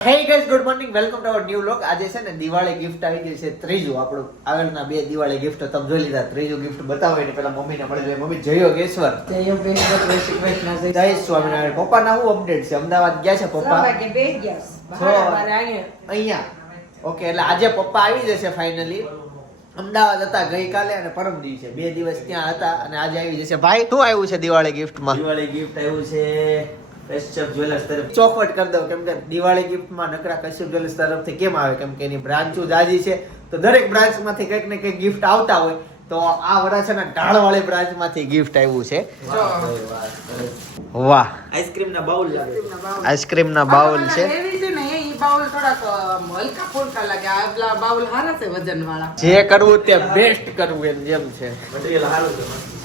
Hey good morning welcome to our new લોક આજે છે ને દિવાળી ગિફ્ટ આવી ગઈ છે ત્રીજું. આપણું આગળના બે દિવાળી ગિફ્ટ તમે જોઈ લીધા. ત્રીજું ગિફ્ટ બતાવો એટલે પેલા મમ્મીને મળી જાય મમ્મી જય યોગેશ્વર જય બેન જય સ્વામિનારાયણ. પપ્પાના શું અપડેટ છે? અમદાવાદ ગયા છે પપ્પા? વાગે ગયા. અહીંયા? ઓકે એટલે આજે પપ્પા આવી જશે ફાઇનલી અમદાવાદ હતા ગઈકાલે અને પરમ દિવસે. બે દિવસ ત્યાં હતા અને આજે આવી જશે. ભાઈ શું આવ્યું છે દિવાળી ગિફ્ટમાં દિવાળી ગિફ્ટ આવ્યું છે કશ્યપ જ્વેલર્સ તરફ ચોખવટ કરી દઉં કેમ કે દિવાળી ગિફ્ટમાં નકરા કશ્યપ જ્વેલર્સ તરફથી કેમ આવે? કેમ કે એની બ્રાન્ચો જાજી છે. તો દરેક બ્રાન્ચમાંથી કંઈક ને કંઈક ગિફ્ટ આવતા હોય. તો આ વરાછાના ઢાળવાળી બ્રાન્ચમાંથી ગિફ્ટ આવ્યું છે. વાહ. આઈસ્ક્રીમ ના બાઉલ લાગે. આઈસ્ક્રીમ આઈસ્ક્રીમના બાઉલ છે. આમાં heavy છે ને એ બાઉલ છે વજન વાળા જે કરવું તે બેસ્ટ કરવું એમ જેમ છે. મટીરિયલ સારું છે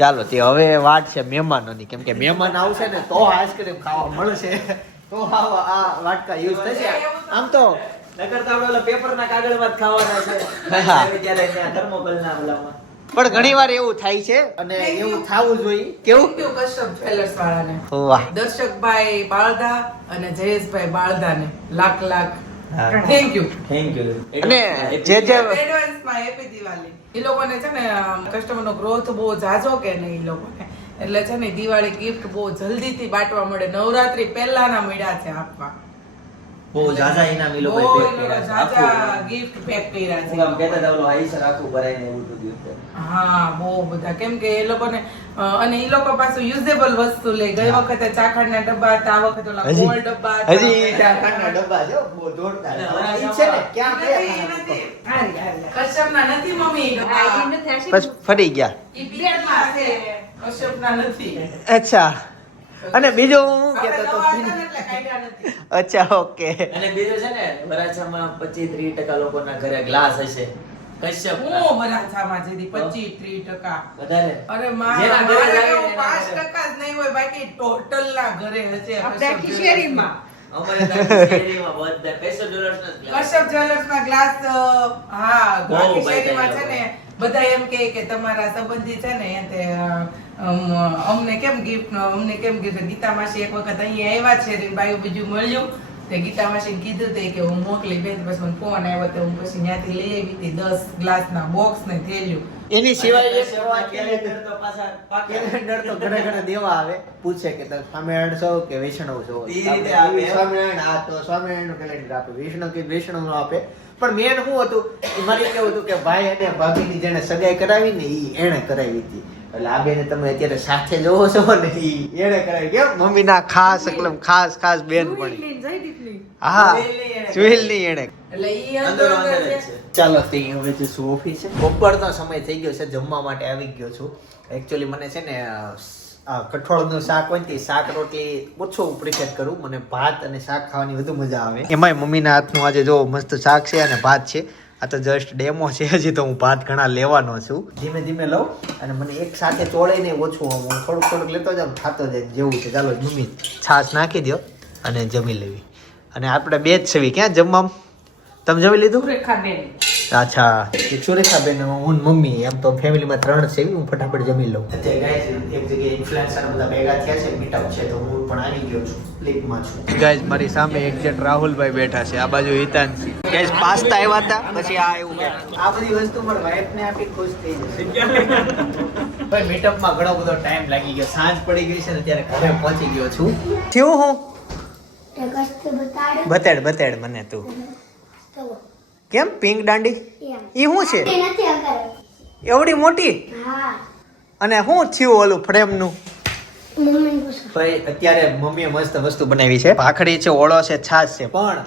ચાલો તે હવે વાત છે મહેમાનોની. કેમ કે મહેમાન આવશે ને તો આઈસ્ક્રીમ ખાવા મળશે. તો આ આ વાટકા યુઝ થશે. આમ તો નકર તો આપણે પેપરના કાગળમાં જ ખાવાના છે. ત્યારે ત્યાં થર્મોકોલના ઓલામાં. પણ ઘણી વાર એવું થાય છે અને એવું થવું જોઈએ. કેવું? કશ્યપ જ્વેલર્સ વાળાને. વાહ. દર્શકભાઈ બાળદા અને જયેશભાઈ બાળદાને. Lakh lakh. Thank you thank you અને જે જે એડવાન્સમાં હેપી દિવાળી એ લોકોને છે ને કસ્ટમરનો ગ્રોથ બહુ જાજો કે નહીં એ લોકોને? એટલે છે ને, દિવાળી ગિફ્ટ બહુ જલ્દીથી બાંટવા મળે. નવરાત્રી પહેલાના મળ્યા છે આપવા. બહુ જાજા ઇનામ એ લોકો કર્યા છે. આખું. gift pack કર્યા છે. આમ કહેતા હતા ઓલો આઈસર આખું ભરાઈને એવું તો ગિફ્ટ હા બહુ બધા. કેમ કે એ લોકોને અને એ લોકો પાછું યુઝેબલ વસ્તુ લે ગઈ વખતે ચાખડના ડબ્બા હતા આ વખતે ઓલા ગોળ ડબ્બા હતા. હજી ચાખાના ડબ્બા છે બહુ જોરદાર. ઈ છે ને ક્યાં નથી, હારી, હારી. કશ્યપના નથી મમ્મી. ડબ્બા. બસ ફરી ગયા. ઈ પિરિયડમાં છે. કશ્યપના નથી. અચ્છા. અને બીજું હું આપણે તો અચ્છા ઓકે. અને બીજું છે ને વરાછામાં 25 30% લોકોના ઘરે ગ્લાસ હશે. કશ્યપ હું વરાછામાં પચીસ ત્રીસ ટકા. વધારે. અરે મા- જેના ઘરે મારે ઘરે. ટકા જ નહીં હોય બાકી ટોટલ ના ઘરે હશે આપણે કિશેરી માં અમારે બધા કશ્યપ જ્વેલર્સ ના ગ્લાસ હા બહુ આખી છે ને બધા એમ કહે કે તમારા સંબંધી છે ને એ તે અમને કેમ ગિફ્ટ અમને કેમ ગિફ્ટ ગીતા માસી એક વખત અહીંયા આવ્યા છે ને બાયું બીજું મળ્યું. તે ગીતા માસી કીધું તે કે હું મોકલી બેન પછી મને ફોન આવ્યો તો હું પછી ત્યાંથી લઈ આવી હતી દસ ગ્લાસ ના બોક્સ ને થેલ્યું એની સિવાય વાત તો પાછા કેલેન્ડર તો ઘણા ઘણા દેવા આવે. પૂછે કે તમે સ્વામિનારાયણ છો કે વૈષ્ણવ છો? એ રીતે આપે સ્વામિનારાયણ આ તો સ્વામિનારાયણ કેલેન્ડર આપે વૈષ્ણવ કે વૈષ્ણવનું આપે. પણ મેન શું હતું? મારે કેવું હતું કે ભાઈ અને ભાભીની જેને સગાઈ કરાવી ને એ એણે કરાવી હતી. એટલે આ બેને તમે અત્યારે સાથે જોવો છો ને મમ્મીના ખાસ એકદમ ખાસ ખાસ બેન પડી. હા સુહેલની એણે એટલે ઈ અંદર અંદર અંદર જ છે. ચાલો તે હવે બપોરનો સમય થઈ ગયો છે જમવા માટે આવી ગયો છું. એકચ્યુઅલી મને છે ને આ કઠોળનું શાક હોય ને શાક રોટલી ઓછો પ્રિફર કરું. મને ભાત અને શાક ખાવાની વધુ મજા આવે. એમાંય મમ્મીના હાથનું આજે જો મસ્ત શાક છે અને ભાત છે. આ તો જસ્ટ ડેમો છે, હજી તો હું ભાત ઘણા લેવાનો છું. ધીમે ધીમે લઉં અને મને એક સાથે ચોળે નહીં ઓછું આમ હું થોડુંક થોડુંક લેતો જાઉં ખાતો જાય જેવું છે. ચાલો, જમી છાશ નાખી દો અને જમી લેવી. અને આપણે બે જ છવી. ક્યાં જમવા તમે જમી લીધું? સુરેખાબેન. અચ્છા. એક સુરેખાબેન હું મમ્મી એમ તો ફેમિલીમાં ત્રણ છે હું ફટાફટ જમી લઉં. અત્યારે એક જગ્યાએ ઇન્ફ્લુએન્સર બધા ભેગા થયા છે મીટઅપ છે તો હું પણ આવી ગયો છું ગાઈઝ મારી સામે એક્ઝેક્ટ રાહુલભાઈ બેઠા છે આ બાજુ હિતાન ગાઈઝ પાસ્તા આવ્યા હતા પછી આ એવું કે. આ બધી વસ્તુ મારા વાઈફને આપી ખુશ થઈ જશે. ભાઈ મીટઅપમાં ઘણો બધો ટાઈમ લાગી ગયો સાંજ પડી ગઈ છે ને ત્યારે ઘરે પહોંચી ગયો છું. થયું હું? બતાડ બતાડ મને તું. તો કેમ? પિંક દાંડી? એ શું છે? તે નથી અગર એવડી મોટી? અને શું થયું ઓલું ફ્રેમનું? મમ્મી ભાઈ અત્યારે મમ્મીએ મસ્ત વસ્તુ બનાવી છે. ભાખડી છે ઓળો છે છાશ છે પણ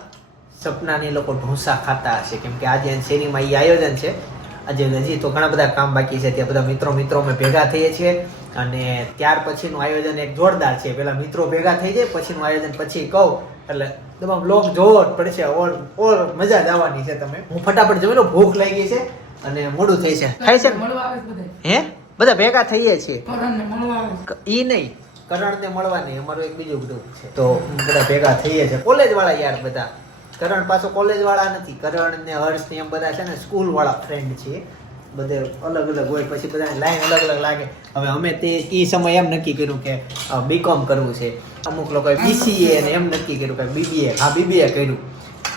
સપનાની લોકો ઢોસા ખાતા હશે. કેમ કે આજે શેરીમાં એ આયોજન છે. આજે હજી તો ઘણા બધા કામ બાકી છે. ત્યાં બધા મિત્રો મિત્રો અમે ભેગા થઈએ છીએ. અને ત્યાર પછીનું આયોજન એક જોરદાર છે. પેલા મિત્રો ભેગા થઈ જાય પછીનું આયોજન પછી કહું. એટલે તમામ બ્લોગ જોવો જ પડશે ઓર ઓર મજા જ આવવાની છે તમે. હું ફટાફટ જમી લઉં ભૂખ લાગી છે અને મોડું થઈ છે. થાય છે? ને? મળવા આવે છે બધાય. હે? બધા ભેગા થઈએ છીએ. કરણને ઈ નહીં. કરણ ને મળવા નહીં અમારું એક બીજું ગ્રુપ છે. તો બધા ભેગા થઈએ છે. કોલેજ વાળા યાર બધા. કરણ પાછો કોલેજ વાળા નથી. કરણ ને હર્ષ ને એમ બધા છે ને સ્કૂલ વાળા ફ્રેન્ડ છે બધે અલગ અલગ હોય પછી બધાની લાઈન અલગ અલગ લાગે. હવે અમે તે એ સમય એમ નક્કી કર્યું કે બીકોમ કરવું છે. અમુક લોકોએ બીસીએ ને એમ નક્કી કર્યું કે બીબીએ હા બીબીએ કર્યું.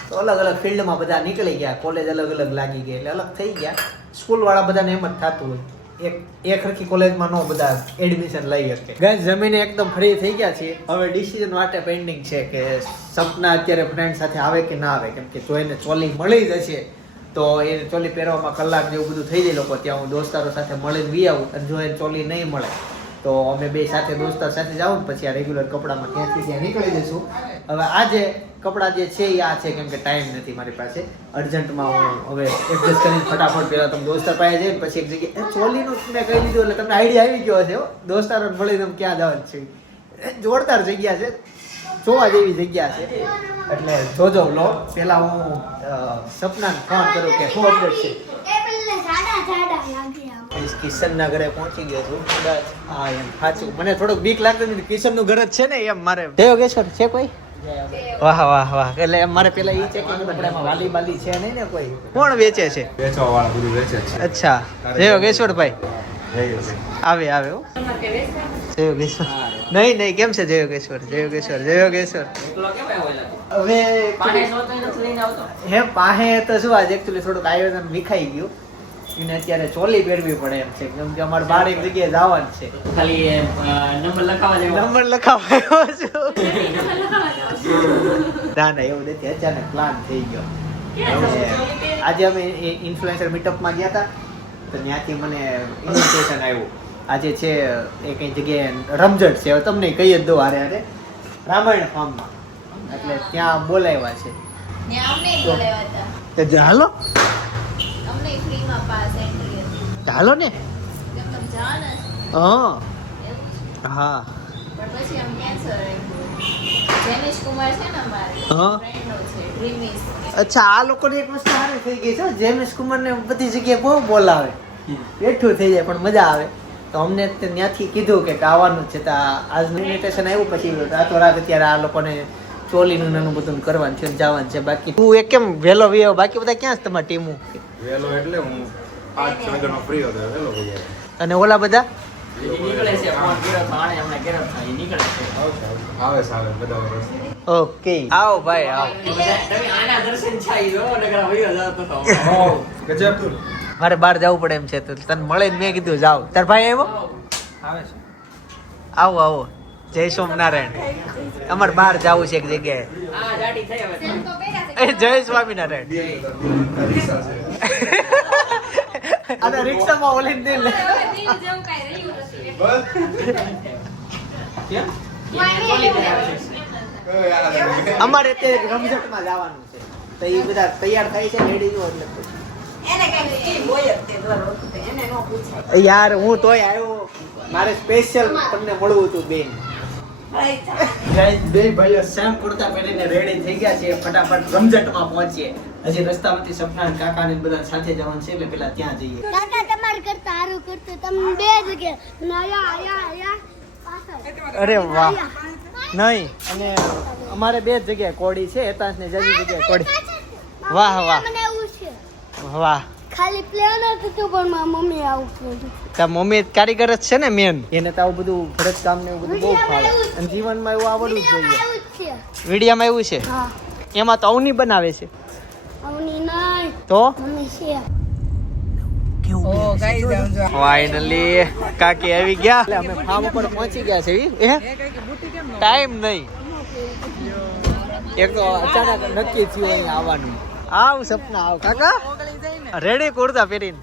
તો અલગ અલગ ફિલ્ડમાં બધા નીકળી ગયા કોલેજ અલગ અલગ લાગી ગઈ એટલે અલગ થઈ ગયા. સ્કૂલવાળા બધાને એમ જ થતું હોય. એક એક હરખી કોલેજમાં નો બધા એડમિશન લઈ શકે. ગાય જમીને એકદમ ફ્રી થઈ ગયા છીએ. હવે ડિસિઝન માટે પેન્ડિંગ છે કે સપના અત્યારે ફ્રેન્ડ સાથે આવે કે ના આવે. કેમ કે જો એને ચોલી મળી જશે, તો એ ચોલી પહેરવામાં કલાક જેવું બધું થઈ જાય લોકો. ત્યાં હું દોસ્તારો સાથે મળીને વી આવું અને જો એને ચોલી નહીં મળે તો અમે બે સાથે દોસ્તાર સાથે જાઉં પછી આ રેગ્યુલર કપડામાં ક્યાંથી ત્યાં નીકળી જઈશું. હવે આજે કપડાં જે છે એ આ છે, કેમ કે ટાઈમ નથી મારી પાસે. અર્જન્ટમાં હું હવે એડજસ્ટ કરીને ફટાફટ પહેલાં તમે દોસ્તાર પાસે જઈને પછી એક જગ્યાએ ચોલીનું મેં કહી દીધું, એટલે તમને આઈડિયા આવી ગયો હશે દોસ્તારો મળી તમે ક્યાં જવાનું છે? જોરદાર જગ્યા છે. જોવા જેવી જગ્યા છે. એટલે જોજો લો પેલા હું સપનાને ફોન કરું કે શું અપડેટ છે. પછી કિશનના ઘરે પહોંચી ગયો છું. કદાચ હા એમ. સાચું. મને થોડુંક બીક લાગતું નથી કિશનનું ઘર જ છે ને એમ મારે. જય યોગેશ્વર છે કોઈ? વાહ વાહ વાહ. એટલે એમ મારે પેલા ઈ ચેકિંગ પડે વાલી બાલી છે નહીં ને કોઈ? કોણ વેચે છે? વેચવા વાળા બધું વેચે છે. અચ્છા. જય જય આવે આવે હો. જય યોગેશ્વર. નહીં નહીં કેમ છે જય યોગેશ્વર? જય યોગેશ્વર જય યોગેશ્વર. એકલો કેમ આવ્યો છે? હવે હે પાહે તો શું આજે એકચ્યુઅલી થોડુંક આયોજન વિખાઈ ગયું. એને અત્યારે ચોલી પહેરવી પડે એમ છે. કેમ કે અમારે બાર એક જગ્યાએ જવાનું છે. ખાલી નંબર લખાવા જેવો. નંબર લખાવાયો છે. ના ના એવું નથી. અચાનક પ્લાન થઈ ગયો. હવે આજે અમે ઇન્ફ્લુએન્સર મીટઅપમાં ગયા હતા તો ત્યાંથી મને ઇન્વિટેશન આવ્યું. આજે છે એ કઈ જગ્યાએ રમઝટ છે. હવે તમને કહી જ દો હારે હારે. રામાયણ ફાર્મમાં એટલે ત્યાં બોલાવ્યા છે. ત્યાં અમને બોલાવ્યા હતા. તો હાલો. ફ્રીમાં પાસ એન્ટ્રી હતી. હાલો ને. તમે જવાના છો? હા. હા. પણ પછી આમ કેન્સર રાખ્યું જેનિશ કુમાર છે ને અમારે છે અચ્છા આ લોકોની એક વસ્તુ સારી થઈ ગઈ છે જેમેશ કુમારને બધી જગ્યાએ બહુ બોલાવે. બેઠું થઈ જાય પણ મજા આવે. તો અમને તે ત્યાંથી કીધું કે આવવાનું જ છે. તો આજનું ઇન્વિટેશન આવ્યું પછી રાતોરાત અત્યારે આ લોકોને ચોલીનું નાનું બધું કરવાનું છે જવાનું છે બાકી. તું એક કેમ વહેલો વ્યો? બાકી બધા ક્યાં છે તમારી ટીમો? વહેલો એટલે હું પાંચ વાગ્યાનો ફ્રી હતો વહેલો અને ઓલા બધા? છે છે. આવે છે ઓકે. આવો ભાઈ આવો. તમે આના દર્શન છાઈ જો નકર વયો જાતો તો. ગજબ મારે બહાર જવું પડે એમ છે તો તને મળે મેં કીધું જાવ તાર ભાઈ આવ્યો? આવો આવો. જય સોમનારાયણ. અમારે બહાર જવું છે એક જગ્યાએ. જય સ્વામિનારાયણ. અને રિક્ષામાં ઓલી દિલ. અમારે તે રમઝટમાં જવાનું છે. તો એ બધા તૈયાર થાય છે લેડીઝો એટલે યાર, હું તોય આવ્યો. મારે સ્પેશિયલ તમને મળવું હતું બેન. બે ભાઈઓ સેમ કુર્તા પહેરીને રેડી થઈ ગયા છે ફટાફટ રમઝટમાં પહોંચીએ. હજી રસ્તામાંથી સપના કાકા ને બધા સાથે જવાનું છે એટલે પેલા ત્યાં જઈએ. કાકા તમારે કરતા હારું કરતું. તમે બે જગ્યાએ અને આયા આયા આયા. અરે વાહ. નહીં. અને અમારે બે જગ્યા જગ્યાએ કોડી છે એતાંશ ને જજી જગ્યાએ કોડી વાહ, વાહ. મને એવું છે. વાહ. ખાલી પ્લેન હતું પણ મારા મમ્મી આવું કર્યું. તા મમ્મી કારીગર જ છે ને મેન એને તો આવું બધું ભરત કામ ને એવું બધું બહુ ફાવે. અને જીવનમાં એવું આવડવું જ જોઈએ. વિડીયામાં એવું છે? હા. એમાં તો અવની બનાવે છે. અવની નહીં. તો? મમ્મી છે. ફાઇનલી કાકી આવી ગયા. અમે ફાર્મ ઉપર પહોંચી ગયા છે એ કઈ કે બુટી કેમ ન ટાઈમ નહીં. એક તો અચાનક નક્કી થયું અહીં આવવાનું. આવ સપના આવ. કાકા? રેડી કુર્તા પહેરીને.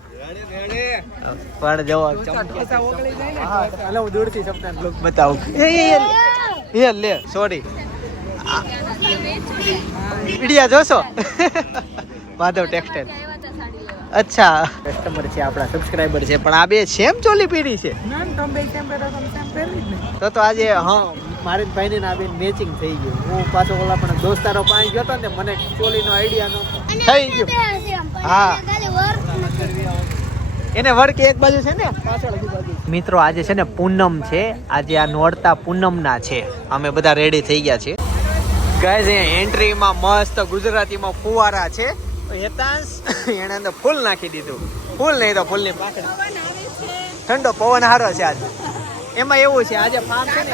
પણ જવો ને. હા દૂરથી સપના બ્લોક બતાવું. એ લે સોરી વિડિયા જોશો? માધવ ટેક્સટાઇલ. અચ્છા. કસ્ટમર છે આપણા સબસ્ક્રાઇબર છે પણ આ બે સેમ ચોલી પીડી છે. ના તમે બે સેમ પહેરો તમે સેમ પહેરી તો તો આજે હા મારે ભાઈને ને બેન મેચિંગ થઈ ગયું. હું પાછો ઓલા પણ દોસ્તારો પાસે ગયો હતો ને મને ચોલીનો આઈડિયા નો થઈ ગયું. હા. એને વર્ક એક બાજુ છે ને? પાછળ મિત્રો આજે છે ને પૂનમ છે. આજે આ નોરતા પૂનમના છે. અમે બધા રેડી થઈ ગયા છીએ. ગાઈઝ અહીંયા એન્ટ્રીમાં મસ્ત ગુજરાતીમાં ફુવારા છે. હેતાંશ એને અંદર ફૂલ નાખી દીધું. ફૂલ નહીં તો ફૂલની પાછળ ઠંડો પવન હારો છે આજે. એમાં એવું છે આજે ફાર્મ છે ને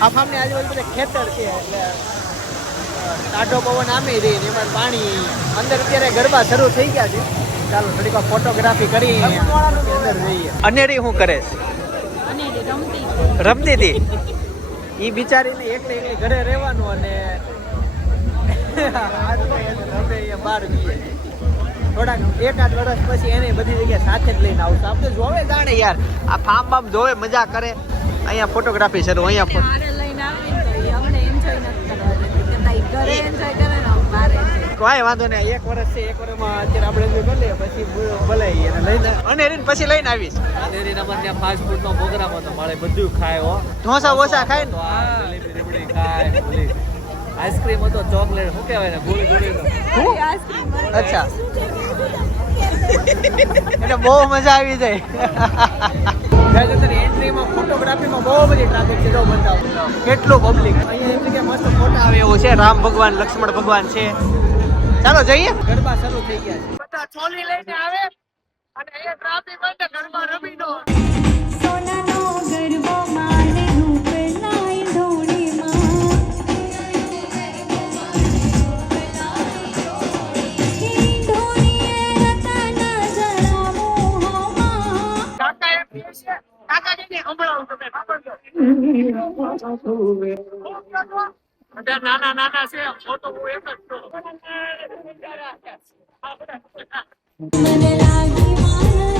આ ફાર્મની આજુબાજુ બધા ખેતર છે એટલે ટાઢો પવન આમે રહી ને એમાં પાણી અંદર અત્યારે ગરબા શરૂ થઈ ગયા છે. ચાલો થોડીક વાર ફોટોગ્રાફી કરી અંદર જઈએ. અનેરી શું કરે છે? રમતી. હતી? એ બિચારીને એકલી એકલી ઘરે રહેવાનું અને બહાર જઈએ થોડાક એકાદ વર્ષ પછી એને બધી જગ્યાએ સાથે જ લઈને આવશે આપણે જોવે જાણે યાર આ ફાર્મ બામ જોવે મજા કરે. અહીંયા ફોટોગ્રાફી શરૂ અહીંયા ફો- વાંધો નહીં એક વર્ષ છે એક વર્ષમાં અત્યારે આપણે કરી લઈએ પછી બ- ભલે લઈને અનેરીને પછી લઈને આવીશ. અનેરી અમારે ત્યાં ફાસ્ટ ફૂડ નો પ્રોગ્રામ હતો મારે બધું ખાય હો. ઢોસા ઓછા ખાય ને? ખાય આઈસ્ક્રીમ હતો ચોકલેટ શું કહેવાય ને ગોળી ગોળી અચ્છા. એટલે બહુ મજા આવી જાય. એન્ટ્રીમાં ફોટોગ્રાફીમાં બહુ બધી ટ્રાફિક છે જો બતાવો. કેટલું પબ્લિક અહીંયા એમ કે મસ્ત ફોટા આવે એવું છે રામ ભગવાન લક્ષ્મણ ભગવાન છે. ચાલો જઈએ. ગરબા શરૂ થઈ ગયા છે. બધા ચોલી લઈને આવે અને અહીંયા ટ્રાફિક હોય ગરબા રમી નો બધા નાના નાના છે ફોટો હું એક જ છું. મને લાગી મારે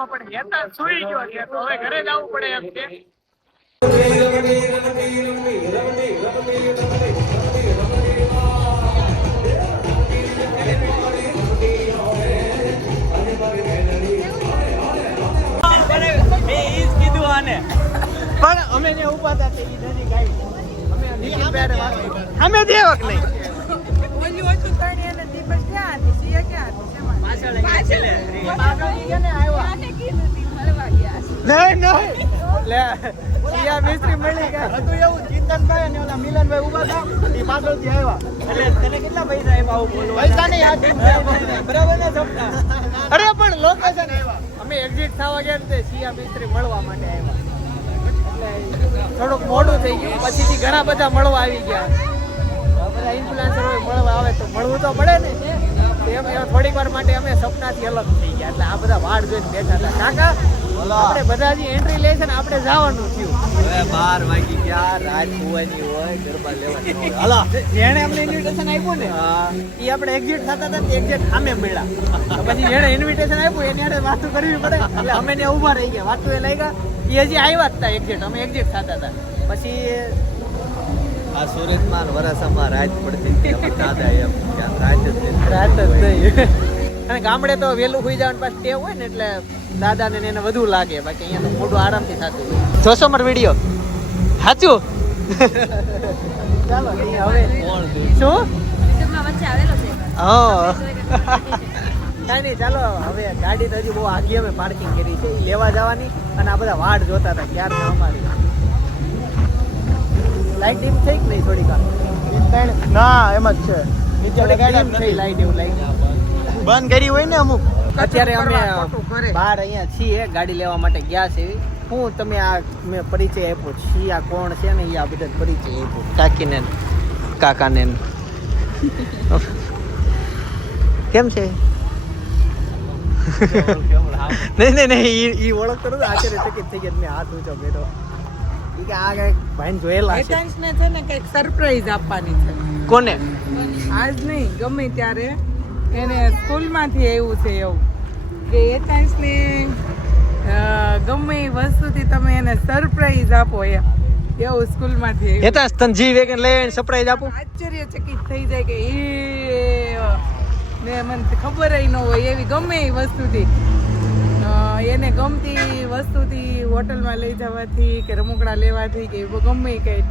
સાડામાં પણ હેતા સુઈ ગયો છે. તો હવે ઘરે જવું પડે એમ છે. પણ અમે ને ઊભા હતા તે ઈ નજીક અમે નીતિન બેરે અમે દેવો નહીં. ઓલી ઓછું કરણી અને દીપક ક્યાં હતી? સિયા ક્યાં? નહીં નહીં. લે સિયા મિસ્ત્રી મળી ગયા. હતું એવું ચિંતનભાઈ અને ઓલા મિલનભાઈ ઊભા હતા એ પાછળથી આવ્યા. એટલે તને કેટલા પૈસા આપ્યા આવું બોલો પૈસા નહીં યાદ બરાબર ને સમજા અરે પણ લોકેશન આવ્યા. અમે એક્ઝિટ થવા ગયા ને સિયા મિસ્ત્રી મળવા માટે આવ્યા. થોડુંક મોડું થઈ ગયું. પછીથી ઘણા બધા મળવા આવી ગયા. બધા ઇન્ફ્લુએન્સર હોય મળવા આવે તો મળવું તો પડે ને. તેમ થોડીક વાર માટે અમે સપનાથી અલગ થઈ ગયા. એટલે આ બધા વાડ જોઈને બેઠા હતા. કાકા આપણે બધા જે એન્ટ્રી લે છે ને આપણે જવાનું થયું. હવે બાર વાગી ગયા રાત હોવાની હોય ગરબા લેવાની હોય. હલા. જેણે અમને ઇન્વિટેશન આપ્યું ને એ આપણે એક્ઝિટ થતા હતા ને એક્ઝિટ સામે મળ્યા પછી જેણે ઇન્વિટેશન આપ્યું એની હારે વાતો કરવી પડે. એટલે અમે ને ઊભા રહી ગયા. વાતો એ લઈ ગયા એ હજી આવ્યા જ હતા એક્ઝિટ અમે એક્ઝિટ થતા હતા. પછી આ સુરતમાં વરાસામાં રાત પડતી હતી. અમે દાદા એમ. ગામડે તો વહેલું સુઈ જવાનું પાછું ટેવ હોય ને એટલે દાદાને એને વધુ લાગે. બાકી અહીંયા તો મોઢું આરામથી થતું જોશો મારો વીડિયો? સાચું? ચાલો હવે. શું? કાંઈ નહીં, ચાલો, હવે ગાડી તો હજી બહુ આગી અમે પાર્કિંગ કરી છે. એ લેવા જવાની અને આ બધા વાડ જોતા હતા. ક્યારના અમારી? લાઈટ થઈ કે નહીં થોડીક ના, એમ જ છે. બંધ કરી હોય ને અમુક. અત્યારે અમે બહાર અહીંયા છીએ ગાડી લેવા માટે ગયા છે. હું તમે આ મેં પરિચય આપ્યો. છી આ કોણ છે ને એ આ બધા પરિચય આપ્યો. કાકીને કાકાને કેમ છે? નહીં નહીં નહીં ઈ ઓળખ કરું આશ્ચર્ય ચકિત થઈ ગયા. મેં હાથ ઊંચો બેઠો ઈ કે આ કંઈક ભાઈને જોયેલા છે. છે ને કંઈક સરપ્રાઈઝ આપવાની છે. કોને? આજ નહીં ગમે ત્યારે. એને સ્કૂલમાંથી આવ્યું છે એવું. કે અ, ગમે એ વસ્તુથી તમે એને સરપ્રાઈઝ આપો એમ. એવું સ્કૂલમાંથી આવ્યું. તને જી વેગન લઈને સરપ્રાઈઝ આપો. આશ્ચર્યચકિત થઈ જાય કે એ ને મને ખબર ન હોય એવી ગમે એ વસ્તુથી. એને ગમતી વસ્તુથી હોટલમાં લઈ જવાથી કે રમકડા લેવાથી કે ગમે કઈ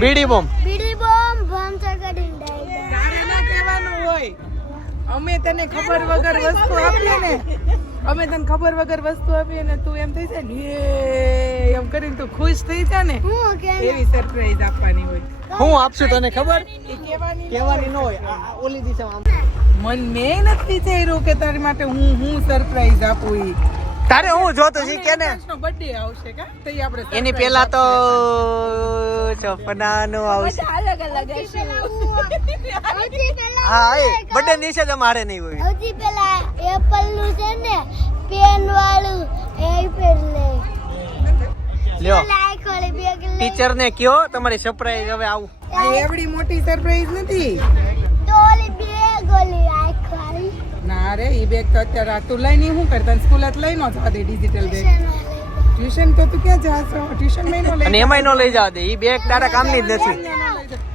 બીડી બોમ્બ. બીડી બોમ્બ ના કહેવાનું હોય. અમે તને ખબર વગર વસ્તુ આપીએ ને. અમે તને ખબર વગર વસ્તુ આપીએ ને તું એમ થઈ જાય ને એમ કરીને તું ખુશ થઈ જા ને. હું એવી સરપ્રાઈઝ આપવાની હોય. હું આપશું તને ખબર? કહેવાની કહેવાની ન હોય. ઓલી દિશામાં આમ. મન મેં નથી વિચાર્યું કે તારી માટે હું હું સરપ્રાઈઝ આપું ઈ. તારે હું જોતો છું કે ને બર્થડે આવશે કા? તો આપણે એની પહેલા તો સપનાનો આવશે. અલગ અલગ હશે. હા એ બર્થડે નીચે જ મારે નહીં હોય. હજી પેલા એપલનું છે ને પેન વાળું એ લ્યો બેગ લે. ટીચર ને કયો તમારી સરપ્રાઈઝ હવે આવું. આ એવડી મોટી સરપ્રાઈઝ નથી. તો ઓલી વાળી ના રે ઈ બેગ તો અત્યારે આ તું લઈને શું કરતા? સ્કૂલ જ લઈ નો જવા દે ડિજિટલ બેગ ટ્યુશન તો તું ક્યાં જાશો? ટ્યુશનમાં નો લઈ અને એમાંય નો લઈ જવા દે. ઈ બેગ તારા કામની જ નથી.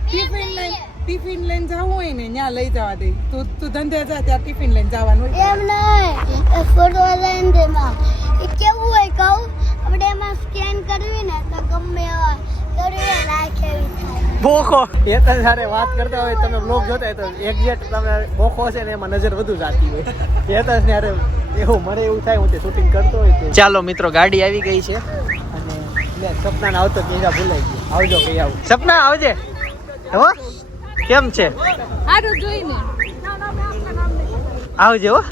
ટિફિન લઈને ટિફિન લઈને જવું હોય ને ત્યાં લઈ જવા દે. તું તું ધંધે જા ત્યાં ટિફિન લઈને જવાનું હોય. એમ નહીં. ફોટો લઈને એ કેવું હોય કહું? આપણે એમાં સ્કેન કરવી ને તો ગમે એવા કરવી રાખેવી થાય. બોખો એ તો જ્યારે વાત કરતા હોય તમે બ્લોગ જોતા હોય તો એક્ઝેક્ટ તમે બોખો છે ને એમાં નજર વધુ જાતી હોય. એ તો ત્યારે એવું મને એવું થાય હું તે શૂટિંગ કરતો હોય ચાલો મિત્રો ગાડી આવી ગઈ છે. અને લે સપનાને આવતો કીધા ભૂલાઈ ગયો. આવજો કઈ આવું. સપના આવજે. હો? કેમ છે? સારું જોઈને આવજો હો.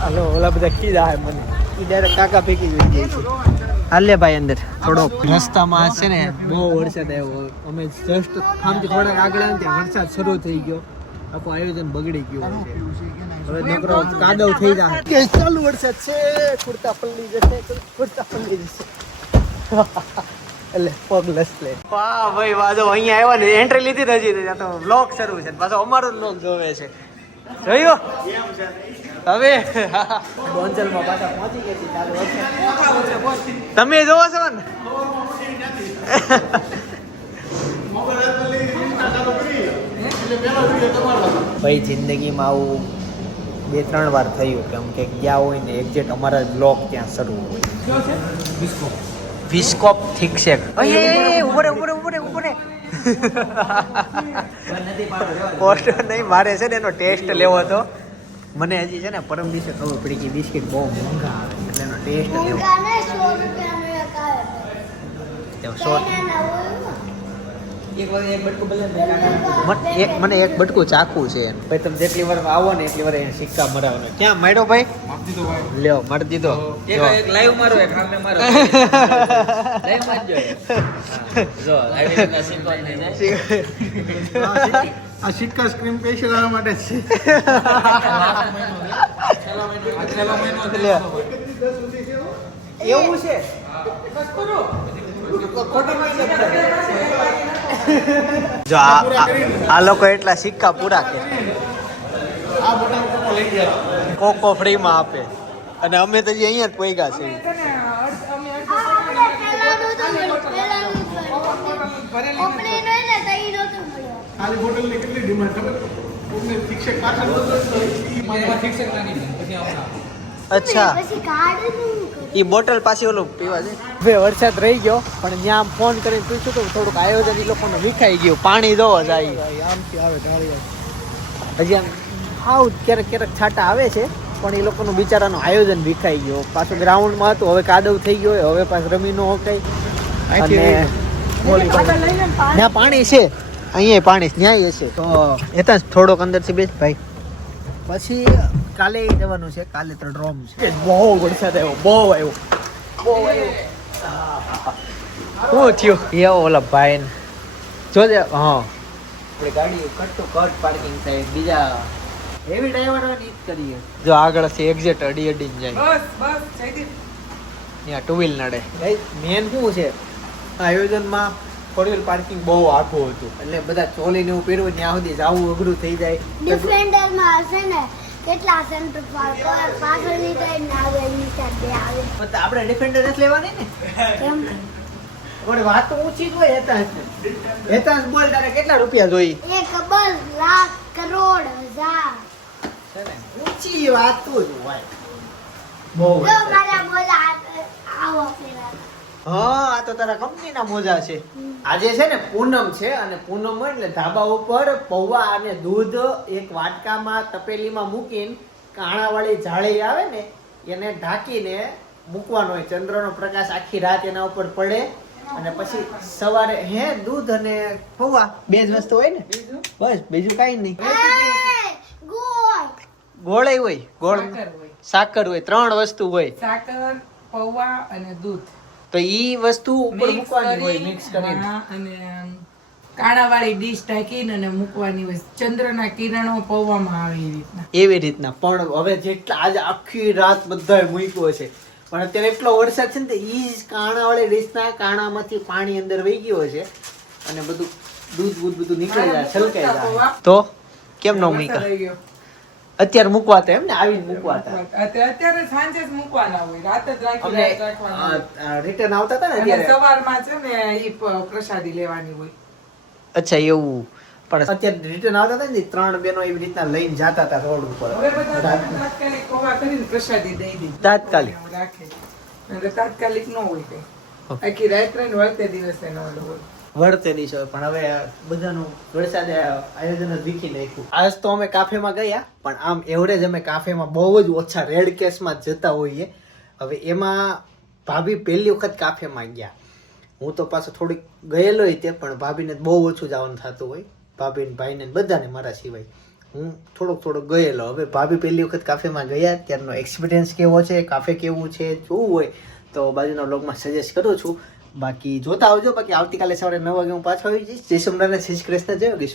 હાલો ઓલા બધા કીધા મને. ઈ ડાયરેક્ટ કાકા ભેગી જોઈ ગઈ છે. હાલે ભાઈ અંદર થોડો રસ્તામાં છે ને બહુ વરસાદ આવ્યો. અમે જસ્ટ આમથી થોડાક આગળ આવ્યા ત્યાં વરસાદ શરૂ થઈ ગયો. આખું આયોજન બગડી ગયું. છે હવે નકરો કાદવ થઈ જાય કે ચાલુ વરસાદ છે કુર્તા પલ્લી જશે કુર્તા પલ્લી જશે. એટલે પગ લસલે. વાહ ભાઈ વાજો અહીંયા આવ્યા ને એન્ટ્રી લીધી ને હજી. તો બ્લોક શરૂ છે પાછો અમારો બ્લોક જોવે છે. જોયો? કેમ ડોંજલમાં ચાલુ તમે જોવો છો ને? ભાઈ જિંદગીમાં આવું બે ત્રણ વાર થયું કેમ કે ગયા હોય ને એક્ઝેક્ટ અમારા બ્લોક ત્યાં શરૂ હોય. વિસ્કોપ થીક છે. ઉભરે ઉપરે ઉપરે ઉભરે પોસ્ટ નહીં મારે છે ને એનો ટેસ્ટ લેવો હતો. મને હજી છે ને પરમ દિવસે ખબર પડી કે બિસ્કિટ બહુ મોંઘા આવે એટલે એનો ટેસ્ટ હોય મને એક બટકું ચાકુ છે ભાઈ તમે જેટલી વાર આવો ને એટલી વાર એને સિક્કા મરાવો ક્યાં માર્યો ભાઈ? લ્યો મારી દીધો. એક એક લાઈવ મારો એક સામે મારો. લાઈવ મારજો જો આવી રીતના જાય. આ સિક્કા સ્ક્રીન સ્પેશિયલ આના માટે છે. એવું છે જો આ લોકો એટલા સિક્કા પૂરા કે કોકો ફ્રીમાં આપે અને અમે તો અહીંયા જ પૈગા છે ખાલી બોટલની કેટલી ડિમાન્ડ ખબર? તમને શિક્ષક પાછળ અચ્છા. પછી કાર્ડનું એ બોટલ પાસે ઓલું પીવા છે હવે વરસાદ રહી ગયો પણ ત્યાં આમ ફોન કરીને પૂછ્યું તો થોડુંક આયોજન એ લોકોને વિખાઈ ગયું પાણી દો જાય. આમથી આવે હજી આમ આવ ક્યારેક ક્યારેક છાટા આવે છે પણ એ લોકોનું બિચારાનું આયોજન વિખાઈ ગયો. પાછું ગ્રાઉન્ડમાં હતું હવે કાદવ થઈ ગયો હોય, હવે પાછું રમી નો હકાય અને ત્યાં પાણી છે. અહીંયા પાણી છે, ન્યાય હશે. તો એતા જ થોડોક અંદરથી બેસ ભાઈ. પછી કાલે જવાનું છે કાલે તો ડ્રોમ છે. બહુ વરસાદ આવ્યો બહુ આવ્યો. બહુ આવ્યો. શું થયું? એ ઓલા ભાઈ ને. જોજે હા. આપણે ગાડી કટ ટુ કટ પાર્કિંગ થાય બીજા હેવી ડ્રાઈવરની જ કરીએ. જો આગળથી એક્ઝેટ અડી અડીને જાય. બસ બસ જયદીપ ત્યાં ટુ વ્હીલ નડે. મેન શું છે? આયોજનમાં ફોર વ્હીલ પાર્કિંગ બહુ આખું હતું. એટલે બધા ચોલીને એવું પહેરવું ત્યાં સુધી જવું અઘરું થઈ જાય. ડિફેન્ડરમાં હશે ને કેટલા સેન્ટર પાછળની સાઈડ ને આગળની સાઈડ બે આવે. મતલબ આપણે ડિફેન્ડર જ લેવાની ને? કેમ? પણ વાત તો ઊંચી જ હોય હેતાંશ હેતાંશ બોલ તારે કેટલા રૂપિયા જોઈ એક બસ લાખ કરોડ હજાર. છે ને ઊંચી વાત તો જ હોય. બહુ મારા બોલા આવો પેલા હા આ તો તારા કંપનીના મોજા છે. આજે છે ને પૂનમ છે અને પૂનમ હોય એટલે ધાબા ઉપર પૌવા અને દૂધ એક વાટકામાં તપેલીમાં મૂકીને કાણાવાળી જાળી આવે ને એને ઢાંકીને મૂકવાનો હોય. ચંદ્રનો પ્રકાશ આખી રાત એના ઉપર પડે અને પછી સવારે હે દૂધ અને પૌવા બે જ વસ્તુ હોય ને? બસ બીજું કાંઈ નહીં. ગોળ. ગોળ હોય ગોળ સાકર હોય. સાકર હોય ત્રણ વસ્તુ હોય. સાકર પૌવા અને દૂધ. તો ઈ વસ્તુ ઉપર મૂકવાની હોય મિક્સ કરીને. અને કાણાવાળી ડીશ ઢાંકીને અને મૂકવાની હોય. ચંદ્રના કિરણો પવવામાં આવે એ રીતના. એવી રીતના. પણ હવે જેટલા આજે આખી રાત બધાએ મૂક્યો છે. પણ અત્યારે એટલો વરસાદ છે ને તો ઈ જ કાણાવાળી ડીશના કાણામાંથી પાણી અંદર વહી ગયો છે. અને બધું દૂધ બૂધ બધું નીકળી જાય છલકાઈ જાય. તો કેમ ન મૂક્યા. અત્યારે મૂકવા હતા એમ ને? આવીને મૂકવા હતા અત્યારે સાંજે જ મૂકવાના હોય. રાતે જ રાખી રિટર્ન આવતા હતા ને અત્યારે? સવારમાં છે ને ઈ પ્રસાદી લેવાની હોય. અચ્છા એવું. પણ અત્યારે રિટર્ન આવતા હતા ને ત્રણ બેનો એવી રીતના લઈને જતા હતા રોડ ઉપર. તાત્કાલિક કોવા કરીને પ્રસાદી દઈ દીધી. તાત્કાલિક. રાખે. તાત્કાલિક ન હોય કઈ. આખી રાત્રે ને વળતે દિવસે ન હોય. વળતે છે. હોય. પણ હવે બધાનું વરસાદે આયોજન જ વીખી નાખ્યું. આજ તો અમે કાફેમાં ગયા, પણ આમ એવરેજ અમે કાફેમાં બહુ જ ઓછા રેડ કેસમાં જતા હોઈએ. હવે એમાં ભાભી પહેલી વખત કાફેમાં ગયા. હું તો પાછો થોડીક ગયેલો તે પણ ભાભીને બહુ ઓછું જવાનું થતું હોય. ભાભીને ભાઈને બધાને મારા સિવાય. હું થોડોક થોડોક ગયેલો. હવે ભાભી પહેલી વખત કાફેમાં ગયા, ત્યારનો એક્સપિરિયન્સ કેવો છે? કાફે કેવું છે? જોવું હોય તો બાજુના બ્લોગમાં સજેસ્ટ કરું છું. બાકી જોતા આવજો. બાકી આવતીકાલે સવારે નવ વાગે હું પાછો આવી જઈશ. જય સોમનાથ શ્રી કૃષ્ણ, જય યોગેશ્વર.